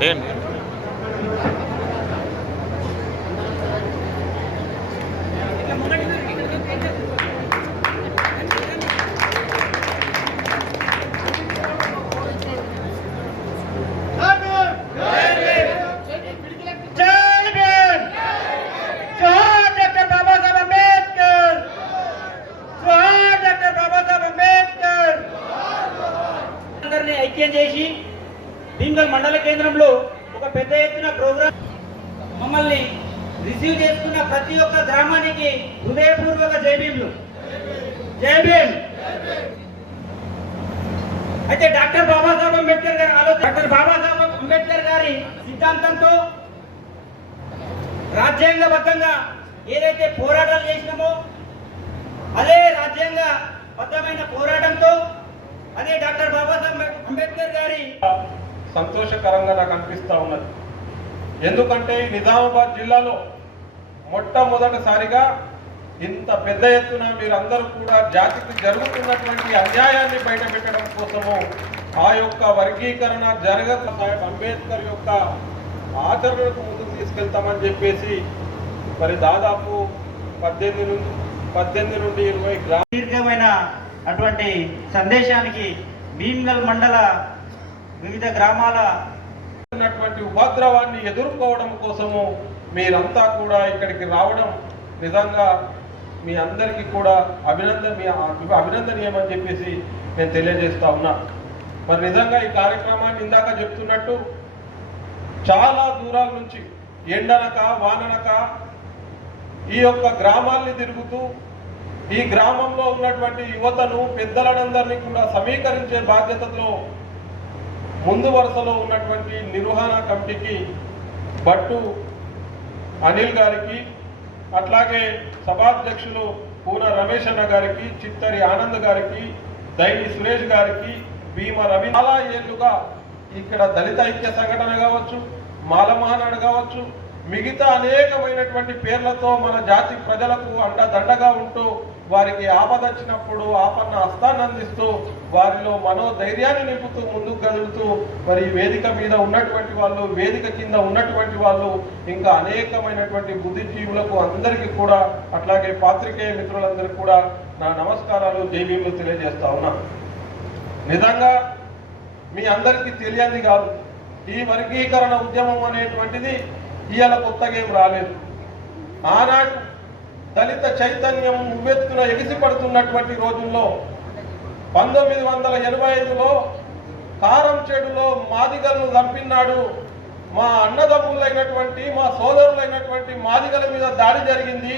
ఏంటి కేంద్రంలో ఒక పెద్ద ఎత్తున ప్రోగ్రాం మమ్మల్ని రిసీవ్ చేసుకున్న ప్రతి ఒక్క గ్రామానికి హృదయపూర్వక జై భీమ్లు అయితే డాక్టర్ బాబాసాహెబ్ అంబేద్కర్ గారి ఆలోచన డాక్టర్ బాబాసాహెబ్ అంబేద్కర్ గారి సిద్ధాంతంతో రాజ్యాంగబద్ధంగా ఏదైతే పోరాటాలు చేసినామో అదే రాజ్యాంగ బద్ధమైన పోరాటంతో అదే డాక్టర్ బాబాసాహెబ్ అంబేద్కర్ గారి సంతోషకరంగా నాకు అనిపిస్తూ ఉన్నది. ఎందుకంటే ఈ నిజామాబాద్ జిల్లాలో మొట్టమొదటిసారిగా ఇంత పెద్ద ఎత్తున మీరందరూ కూడా జాతికి జరుగుతున్నటువంటి అన్యాయాన్ని బయటపెట్టడం కోసము ఆ యొక్క వర్గీకరణ జరగక సాహెబ్ అంబేద్కర్ యొక్క ఆచరణకు ముందుకు తీసుకెళ్తామని చెప్పేసి మరి దాదాపు పద్దెనిమిది నుండి పద్దెనిమిది నుండి ఇరవై గ్రా దీర్ఘమైన అటువంటి సందేశానికి భీమ్గల్ మండల వివిధ గ్రామాల ఉన్నటువంటి ఉపద్రవాన్ని ఎదుర్కోవడం కోసము మీరంతా కూడా ఇక్కడికి రావడం నిజంగా మీ అందరికీ కూడా అభినందన మీ అభినందనీయమని చెప్పేసి నేను తెలియజేస్తా ఉన్నా. మరి నిజంగా ఈ కార్యక్రమాన్ని ఇందాక చెప్తున్నట్టు చాలా దూరాల నుంచి ఎండనక వాననక ఈ యొక్క గ్రామాల్ని తిరుగుతూ ఈ గ్రామంలో ఉన్నటువంటి యువతను పెద్దలందరినీ కూడా సమీకరించే బాధ్యతలో ముందు వరుసలో ఉన్నటువంటి నిర్వహణ కమిటీకి భట్టు అనిల్ గారికి అట్లాగే సభాధ్యక్షులు పూన రమేష్ అన్న గారికి చిత్తరి ఆనంద్ గారికి దైని సురేష్ గారికి భీమ రవి చాలా ఏళ్ళుగా ఇక్కడ దళిత ఐక్య సంఘటన కావచ్చు మాలమహనాడు కావచ్చు మిగతా అనేకమైనటువంటి పేర్లతో మన జాతి ప్రజలకు అండదండగా ఉంటూ వారికి ఆపద వచ్చినప్పుడు ఆపన్న హస్తాన్ని అందిస్తూ వారిలో మనోధైర్యాన్ని నింపుతూ ముందుకు కదులుతూ మరి ఈ వేదిక మీద ఉన్నటువంటి వాళ్ళు వేదిక కింద ఉన్నటువంటి వాళ్ళు ఇంకా అనేకమైనటువంటి బుద్ధిజీవులకు అందరికీ కూడా అట్లాగే పాత్రికేయ మిత్రులందరికీ కూడా నా నమస్కారాలు జైబీలు తెలియజేస్తా ఉన్నా. నిజంగా మీ అందరికీ తెలియంది కాదు. ఈ వర్గీకరణ ఉద్యమం అనేటువంటిది ఇవాళ కొత్తగా ఏం రాలేదు. ఆనాటి దళిత చైతన్యం ఉవ్వెత్తున ఎగిసిపడుతున్నటువంటి రోజుల్లో పంతొమ్మిది వందల ఎనభై ఐదులో కారం చెడులో మాదిగలను చంపినాడు మా అన్నదమ్ములైనటువంటి మా సోదరులైనటువంటి మాదిగల మీద దాడి జరిగింది.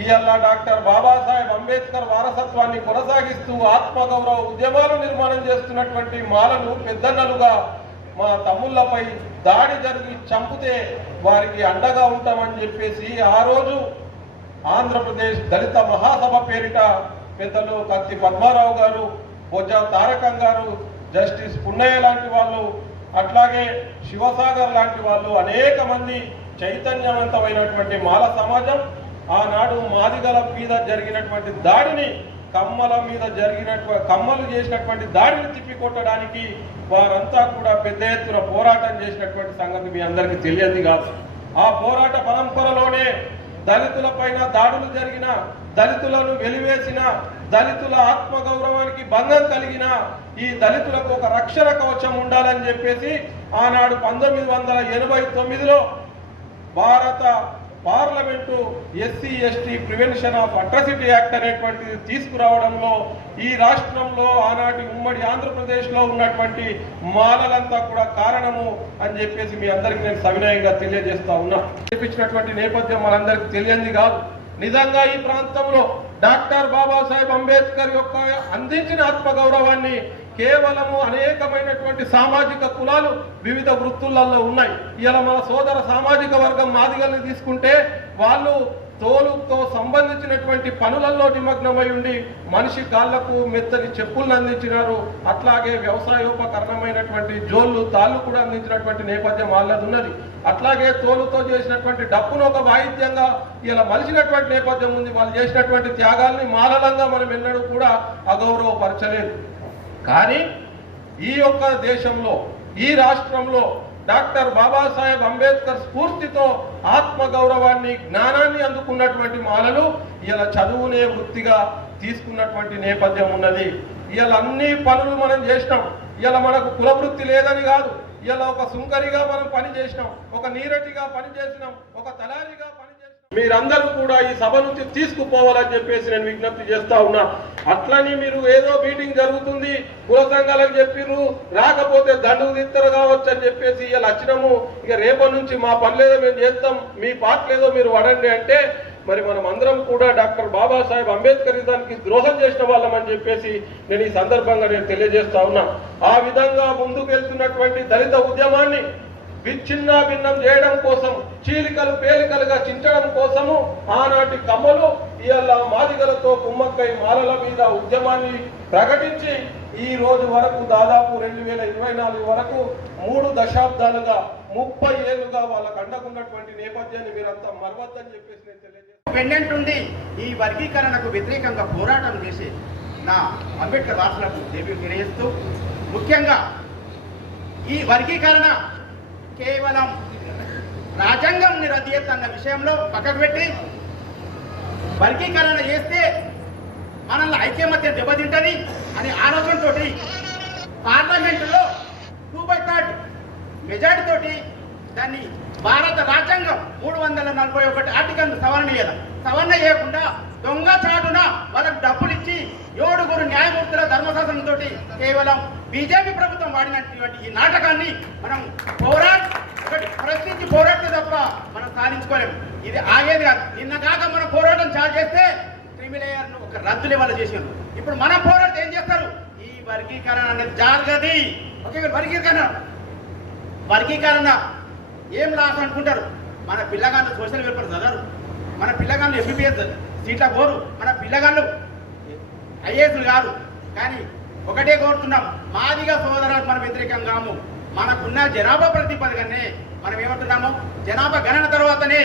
ఇవాళ డాక్టర్ బాబాసాహెబ్ అంబేద్కర్ వారసత్వాన్ని కొనసాగిస్తూ ఆత్మగౌరవ ఉద్యమాలు నిర్మాణం చేస్తున్నటువంటి మాలను పెద్దన్నలుగా మా తమ్ముళ్ళపై దాడి జరిగి చంపితే వారికి అండగా ఉంటామని చెప్పేసి ఆ రోజు ఆంధ్రప్రదేశ్ దళిత మహాసభ పేరిట పెద్దలు కత్తి పద్మారావు గారు బొజ్జ తారకం గారు జస్టిస్ పున్నయ్య లాంటి వాళ్ళు అట్లాగే శివసాగర్ లాంటి వాళ్ళు అనేక మంది చైతన్యవంతమైనటువంటి మాల సమాజం ఆనాడు మాదిగల మీద జరిగినటువంటి దాడిని కమ్మల మీద జరిగినటువంటి కమ్మలు చేసినటువంటి దాడిని తిప్పికొట్టడానికి వారంతా కూడా పెద్ద ఎత్తున పోరాటం చేసినటువంటి సంగతి మీ అందరికీ తెలియదు కాదు. ఆ పోరాట పరంపరలోనే దళితుల పైన దాడులు జరిగిన దళితులను వెలివేసిన దళితుల ఆత్మగౌరవానికి భంగం కలిగిన ఈ దళితులకు ఒక రక్షణ కవచం ఉండాలని చెప్పేసి ఆనాడు పంతొమ్మిది వందల ఎనభై తొమ్మిదిలో భారత parliament SC ST prevention of atrocity act అనేటువంటిది తీసుకురావడంలో ఈ రాష్ట్రంలో ఆనాటి ఉమ్మడి ఆంధ్రప్రదేశ్లో ఉన్నటువంటి మాలలంతా కూడా కారణము అని చెప్పేసి మీ అందరికీ నేను సవినయంగా తెలియజేస్తా ఉన్నా. చూపించినటువంటి నేపథ్యం మనందరికీ తెలియంది కాదు. నిజంగా ఈ ప్రాంతంలో డాక్టర్ బాబాసాహెబ్ అంబేద్కర్ యొక్క అందించిన ఆత్మగౌరవాన్ని కేవలము అనేకమైనటువంటి సామాజిక కులాలు వివిధ వృత్తులలో ఉన్నాయి. ఇలా మన సోదర సామాజిక వర్గం మాదిగల్ని తీసుకుంటే వాళ్ళు తోలుతో సంబంధించినటువంటి పనులలో నిమగ్నమై ఉండి మనిషి కాళ్ళకు మెత్తని చెప్పులను అందించినారు. అట్లాగే వ్యవసాయోపకరణమైనటువంటి జోళ్ళు తాళ్ళు కూడా అందించినటువంటి నేపథ్యం వాళ్ళది ఉన్నది. అట్లాగే తోలుతో చేసినటువంటి డప్పును ఒక వాయిద్యంగా ఇలా మలిచినటువంటి నేపథ్యం ఉంది. వాళ్ళు చేసినటువంటి త్యాగాల్ని మాలలంగా మనం ఎన్నడూ కూడా అగౌరవపరచలేదు. కానీ ఈ యొక్క దేశంలో ఈ రాష్ట్రంలో డాక్టర్ బాబాసాహెబ్ అంబేద్కర్ స్ఫూర్తితో ఆత్మ గౌరవాన్ని జ్ఞానాన్ని అందుకున్నటువంటి మాలలు ఇలా చదువునే వృత్తిగా తీసుకున్నటువంటి నేపథ్యం ఉన్నది. ఇలా అన్ని పనులు మనం చేసినాం. ఇలా మనకు కులవృత్తి లేదని కాదు. ఇలా ఒక సుంకరిగా మనం పని చేసినాం. ఒక నీరటిగా పని చేసినాం. ఒక తలారిగా మీరందరూ కూడా ఈ సభ నుంచి తీసుకుపోవాలని చెప్పేసి నేను విజ్ఞప్తి చేస్తా ఉన్నా. అట్లని మీరు ఏదో మీటింగ్ జరుగుతుంది కుల సంఘాలకు చెప్పిర్రు రాకపోతే దండుకు తిత్తరు కావచ్చు అని చెప్పేసి ఇలా వచ్చినాము ఇక రేపటి నుంచి మా పనిలేదో మేము చేస్తాం మీ పాటలేదో మీరు వడండి అంటే మరి మనం అందరం కూడా డాక్టర్ బాబాసాహెబ్ అంబేద్కర్ దానికి ద్రోహం చేసిన వాళ్ళం అని చెప్పేసి నేను ఈ సందర్భంగా నేను తెలియజేస్తా ఉన్నా. ఆ విధంగా ముందుకు వెళ్తున్నటువంటి దళిత ఉద్యమాన్ని విచ్ఛిన్న భిన్నం చేయడం కోసం చీలికలు పేలికలుగా చించడం కోసము ఆనాటి కమ్మలు ఇవాళ మాదిగలతో కుమ్మక్కై మాలల మీద ఉద్యమాన్ని ప్రకటించి ఈ రోజు వరకు దాదాపు రెండు వేల ఇరవై నాలుగు వరకు మూడు దశాబ్దాలుగా ముప్పై ఏళ్ళుగా వాళ్ళకు అండకున్నటువంటి నేపథ్యాన్ని మీరంతా మరవద్దని చెప్పేసి నేను తెలియజేస్తాను ఉంది ఈ వర్గీకరణకు వ్యతిరేకంగా పోరాటం చేసి నా అంబేద్కర్ రాష్ట్రకు దేవి ముఖ్యంగా ఈ వర్గీకరణ కేవలం రాజ్యాంగం రద్దు అన్న విషయంలో పక్కకు పెట్టి వర్గీకరణ చేస్తే మనల్ని ఐక్యమత్యం దెబ్బతింటది అనే ఆలోచనతో పార్లమెంటులో టూ బై థర్డ్ మెజార్టీ తోటి దాన్ని భారత రాజ్యాంగం మూడు వందల నలభై ఒకటి ఆర్టికల్ సవరణ చేయడం సవరణ చేయకుండా దొంగ చాటున వాళ్ళకు డబ్బులు ఇచ్చి ఏడుగురు న్యాయమూర్తుల ధర్మశాసనంతో కేవలం బీజేపీ ప్రభుత్వం వాడినటువంటి ఈ నాటకాన్ని మనం పోరాట ప్రశ్నించి పోరాడితే తప్ప మనం సాధించుకోలేము ఇది ఆగేది కాదు. నిన్న కాక మనం పోరాటం చాలు చేస్తే క్రిమిలేయర్ను ఒక రద్దు లెవెల్ చేసారు ఇప్పుడు మనం పోరాటం ఏం చేస్తారు? ఈ వర్గీకరణ అనేది జాగ్రత్త ఓకే వర్గీకరణ. వర్గీకరణ ఏం లాస్ అనుకుంటారు? మన పిల్లగాళ్ళు సోషల్ వెల్ఫేర్ చదవరు. మన పిల్లగాళ్ళు ఎంబీబీఎస్ సీట్ల పోరు. మన పిల్లగాళ్ళు ఐఏఎస్లు కాదు. కానీ ఒకటే కోరుతున్నాం. మాదిగా సోదరాలు మనం వ్యతిరేకంగాము మనకున్న జనాభా ప్రతిపాదకనే మనం ఏమంటున్నాము జనాభా గణన తర్వాతనే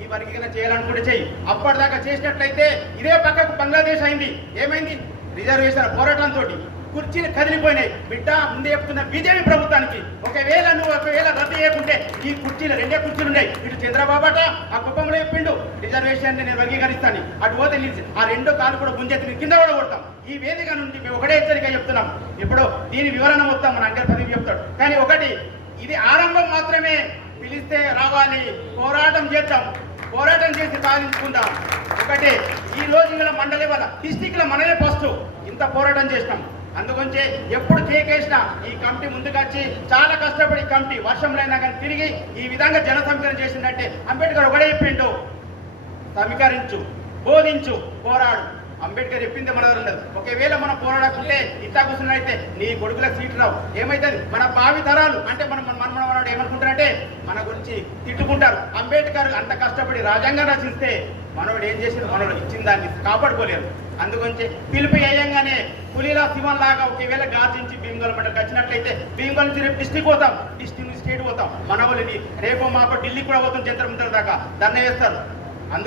ఈ వర్గీకరణ చేయాలనుకుంటే చెయ్యి. అప్పటిదాకా చేసినట్లయితే ఇదే పక్కకు బంగ్లాదేశ్ అయింది. ఏమైంది? రిజర్వేషన్ పోరాటంతో కుర్చీలు కదిలిపోయినాయి. బిడ్డ ముందే చెప్తున్న బీజేపీ ప్రభుత్వానికి ఒకవేళ నువ్వు ఒకవేళ రద్దు చేయకుంటే ఈ కుర్చీలు రెండే కుర్చీలు ఉన్నాయి. ఇటు చంద్రబాబు అట ఆ కుప్పంలో చెప్పిండు రిజర్వేషన్ నేను వర్గీకరిస్తాను. అటు పోతే నిలిచి ఆ రెండో కాలు కూడా గుంజెత్తి కింద కూడా కొడతాం. ఈ వేదిక నుండి మేము ఒకటే హెచ్చరిక చెప్తున్నాం. ఇప్పుడు దీని వివరణ మొత్తం మన అంకర్ ప్రదీప్ చెప్తాడు. కానీ ఒకటి ఇది ఆరంభం మాత్రమే పిలిస్తే రావాలి. పోరాటం చేద్దాం. పోరాటం చేసి సాధించుకుందాం ఒకటి ఈ రోజు మండలి వల్ల డిస్టిక్ మనమే ఫస్ట్. ఇంత పోరాటం చేసినాం. అందుకొంచే ఎప్పుడు కేకేసినా ఈ కమిటీ ముందుకొచ్చి చాలా కష్టపడి కమిటీ కమిటీ వర్షంలైనా కానీ తిరిగి ఈ విధంగా జన సమీకరణ చేసిందంటే అంబేద్కర్ ఒకటే చెప్పిండు. సమీకరించు బోధించు పోరాడు. అంబేద్కర్ చెప్పింది మన దగ్గర ఉండదు. ఒకవేళ మనం పోరాడకుంటే ఇట్లా కూర్చున్నట్టయితే నీ కొడుకుల సీట్లు రావు. ఏమైతుంది? మన భావి తరాలు అంటే మనం మన మన మనవాడు ఏమనుకుంటారంటే మన గురించి తిట్టుకుంటారు. అంబేద్కర్ అంత కష్టపడి రాజ్యాంగం రచిస్తే మనోడు ఏం చేసింది మనోడు ఇచ్చిన దాన్ని కాపాడుకోలేరు అందుగురించి పిలిపి వేయంగానే పులిలా సింహం లాగా ఒకవేళ గార్జించి భీమగల్ మండలికి వచ్చినట్లయితే భీమగల్ నుంచి రేపు డిస్టిక్ పోతాం. డిస్టిక్ నుంచి స్టేట్ పోతాం. మన వాళ్ళని రేపు మాకు ఢిల్లీ కూడా పోతాం జంతర్ దాకా. ధర్నా వేస్తారు.